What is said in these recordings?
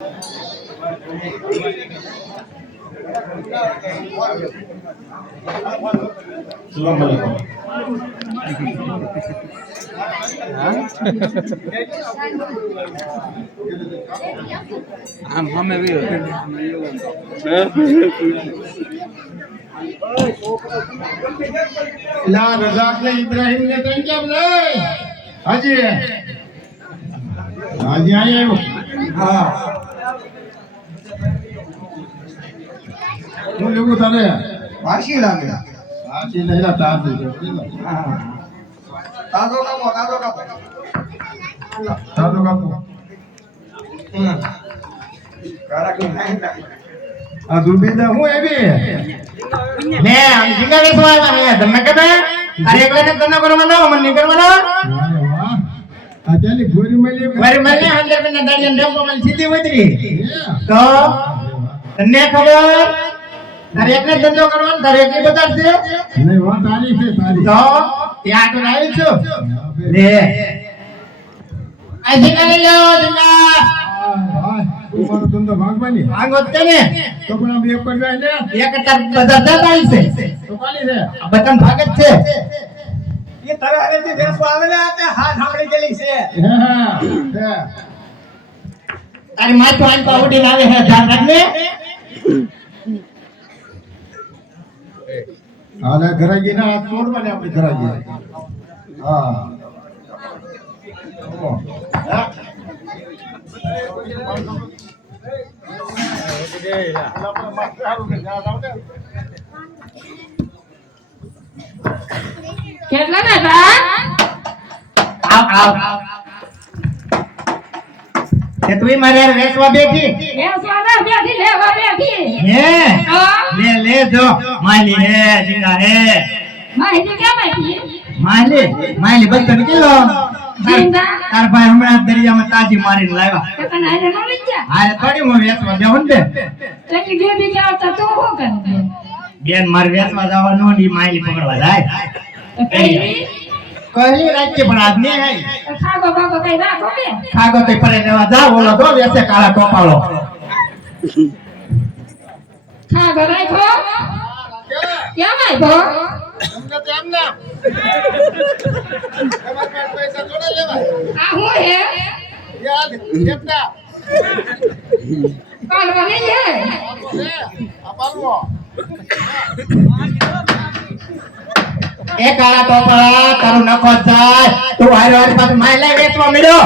લા રઝાક ને ઇબ્રાહીમ ને તો કેમ નહીં હાજી હાજી આયો હા હું લેવું તારે વાસી લાગે વાસી નહીં લા તાર દે હા તાજો કાપો આ દુબીદા હું એવી ને આમ જીંગા વેચવાના મે તમને કદે અરે એકલાને તને કરવાનો મને નહીં કરવાનો વાહ આ ચાલી ગોરી મળી હંડે ને દાડિયા ડેમ્પો માં સીધી ઉતરી તો તને ખબર તારે એકને ધંધો કરવાનો તારે એકને બતાડશે નહીં વાત તારી છે તારી તો ત્યાં તો આવી છો લે આ જીંગા લઈ લો જીંગા મારો ધંધો ભાગવાની ભાગો તને તો પણ આ એક પર જાય ને એક તાર બધા દાદાઈ છે તો કાલી છે આ બધા ભાગ જ છે એ તારે હવેથી દેશમાં આવે ને તે હાથ સાંભળી ગયેલી છે હા તારી માથું આઈ પાવડી આવે હે ધ્યાન રાખને હાલે ઘરાગી ના હાથ તોડવાને આપણે ઘરાગી હા કેટલા દાદા આવ તે તું મારે યાર વેચવા બેઠી એ સ્વાદા બેઠી લેવા બેઠી હે લે જો માલી હે જીંગા હે માહિતી કેમ આપી માલી બચ્ચો કિલો જીંગા તાર ભાઈ હમણાં દરિયામાં તાજી મારીને લાવ્યા તો તને આને ન લઈ જા હારે થોડી હું વેચવા બેહું ને તેની બેબી જાવ તો તું શું કરે બેન મારે વેચવા જવાનું ની માલી પકડવા જાય કહલી રાખી પણ આજ નહીં હે ખાગો બાગો કઈ રાખો કે ખાગો તો પરે લેવા જાવ ઓલો તો વેચે કાળા ટોપાળો ખાગો રાખો કેમ આવ્યો તમને તો એમ ના તમાર પાસે પૈસા થોડા લેવા આ હું હે યાદ કેટલા કાલવા નહીં હે આ પાલવો એ કાળા ટોપરા તારું નખો જાય તું હારે પાસે માય લઈ વેચવા મળ્યો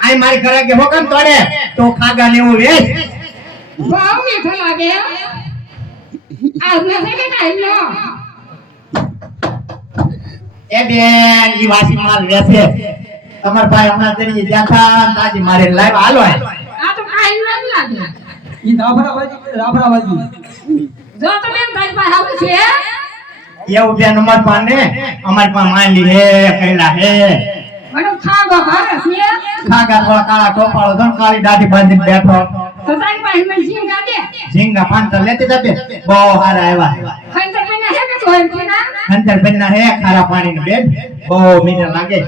આઈ મારી ઘરે કે હોકમ તોડે તું ખાગા લેવું વેચ ભાવ મીઠો લાગે આજ નથી કે કાઈ લો એ બેન ઈ વાસી માલ વેચે તમાર ભાઈ હમણાં દરિયે જાતા તાજી મારે લાવ હાલો આ તો કાઈ ન લાગે ઈ રાફરાબાજી જો તમે તારી પાસે આવું છે એવું બેન અમાર પાને અમાર પા માલી હે કૈલા હે મને ખાગો ભાવે છે ખાગા થોડા કાળા ટોપાળો ધન કાળી દાઢી બાંધીને બેઠો તો તારી પાસે મને ઝીંગા દે ઝીંગા પાંતર લેતી જાબે બહુ હારા આવ્યા ખંતર મને હે કે તોય છે ના ખંતર બેનના હે ખારા પાણીની બેન બહુ મીઠા લાગે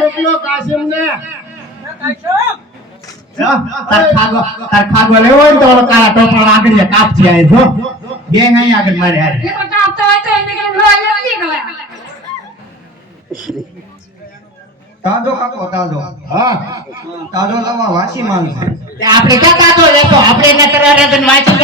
મોકલો કાસિમ ને તાર ખાગો લેવો હોય તો ઓલો કાળા ટોપાળો આગળ કાપથી આવે જો બેન અહીં આગળ મારે હારે એ તો કાપતો હોય તો એને કે લોહી નથી ગળા તાજો કાકો તાજો હા તાજો લાવવા વાસી માંગ છે આપણે ક્યાં કાતો લેતો આપણે એને તરવારે વાંચી